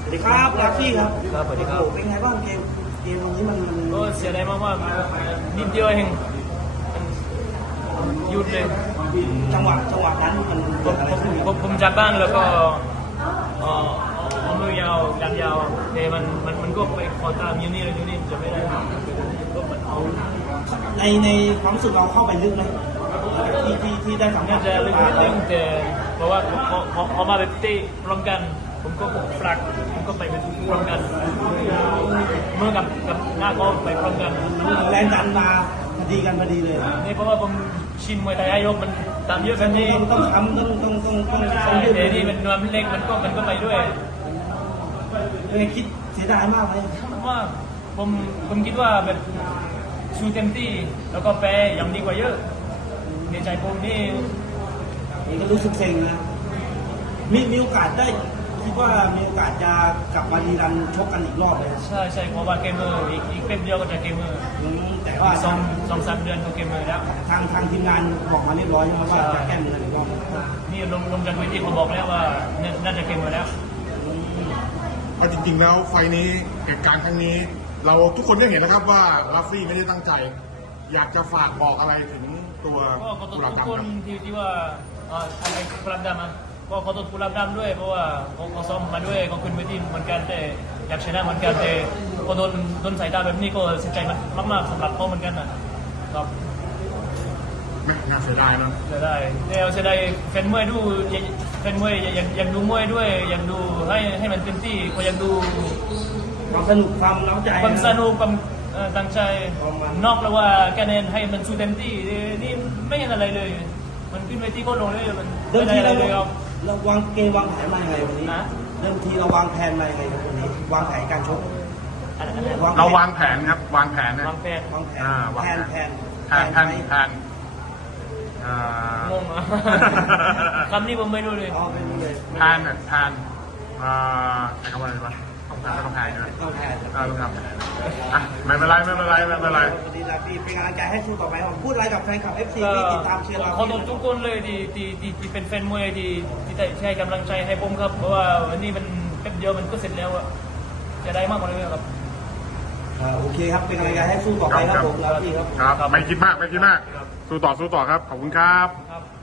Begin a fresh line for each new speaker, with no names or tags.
สวัสดีครับลักซี่ครับ
ครับสวัสดีครับ
โอ้โหเป็นไงบ้างเกมวันนี้มัน
ก็เสียดายมากๆนิดเดียวเองหยุดเลย
จังหวะนั้นมันเกิดอะไรขึ้นครับ
ผมจากบ้านแล้วก็เอามือยาวดันยาวแต่มันก็ไปขอตามยูนี่จะไม่ได้ก็มันเอา
ในความรู้สึกเราเข้าไปลึกไหมที่ได้สัมผั
น่า
ส
จะลึกนิดนึงแต่เพราะว่าพอมาแบบเตะพร้อมกันผมก็ปลักผมก็ไปเป็นพร้อมกันเมื่อกับหน้าก็ไปพร้อมกัน
แรงดันมาพอดีเลย
นี่เพราะว่าผมชินมวยไทยอายุมันตามเยอะกันนี่
ต้องทำต้องยืด
แต่นี่มันนวมเล็กมันก็ไปด้วย
เลยคิดเสียดายมากเลย
เพราะว่าผมคิดว่าแบบชูเต็มที่แล้วก็แพ้ยังดีกว่าเยอะในใจผมนี่
นี่ก็รู้สึกเซ็งนะมีโอกาสได้คิดว่ามีโอกาสจะกลับมาดีรันชกกันอีกรอบเลย
ใช่เพราะว่าเกมเมอร์อีกแป๊บเดียวก็จะเกมเมอร์
แต่ว่า
สองสามเดือนก็เกมเมอร์แล้ว
ทางทีมงานบอกมาเรียบร้อยใช่ไหมว่าจะแก้มือกันอีกรอบ
นี่ลงจากเวทีผมบอกแล้วว่าน่าจะเกมเมอร์แล้ว
จริงๆแล้วไฟนี้เหตุการณ์ครั้งนี้ เราทุกคนได้เห็นนะครับว่าลาฟี่ไม่ได้ตั้งใจ อยากจะฝากบอกอะไรถึงตัว
ก็ขอโท
กุ
ษ
หลาบ
ทุก
ดำ
คน
ครับ
ที่ว่าอะไรกุหลาบดำอ่ะก็ขอโทษกุหลาบดำด้วยเพราะว่าเขาซ้อมมาด้วยเขาขึ้นเวทีเหมือนกันแต่อยากชนะเหมือนกันแต่พอโดนสายตาแบบนี้ก็เสียใจมากๆสำหรับเขาเหมือนกันนะครับ
ไม่น่าเสียดายนะ
เสียดายเสียดายแฟนมวยดูแฟนมวยอยากดูมวยด้วยอยากดูให้มันเต็มที่ก็อยากดู
ความสนุกความเล้าใจ
ความสนุกความตั้งใจ
ความมัน
นอกแล้วว่าคะแนนให้มันสู้เต็มที่นี่ไม่เห็นอะไรเลย มันขึ้นเวทีก็ลงเลยมัน
เดิ
ไม่
ม
ได้
ที
อะไรเลยครับ
เราวางเกมวางแผนมายังไงวันนี้
นะ
เดิมทีเราวางแผนมายังไงครับวันนี้วางแผนการชก
อะไร
เราวางแผนครับวางแผนนะ
วางแผน
วางแผน
วาง
แผ
แผ
น
น
แผน
แผนอ่าง
งอ่ะ คำนี้ผมไม่รู้เลย
อ๋อเป็นเลย
แผนเนี่ยแผนใช้คำว่าอะไรวะต้องแผนใช่ไหม
ต้องแผน
ต้องทำแผนอ่ะไม่เป็นไร
วันนี้ลาพี่เป็นกำลังใจให้สู้ต่อไปครับพูดอะไรกับแฟนคลับ FC ที่ติดตามเชียร์เรา
ขอโทษทุกคนเลยที่เป็นแฟนมวยที่ให้กำลังใจให้ผมครับ เพราะว่าวันนี้มันแป๊บเดียวมันก็เสร็จแล้วอะจะได้มากกว่านี้ครับ
โอเคครับเป็นกำลังใจให้สู้ต่อไปครับผมลาพี่ครับ
ครับไม่คิดมากสู้ต่อครับขอบคุณครับ
ครับ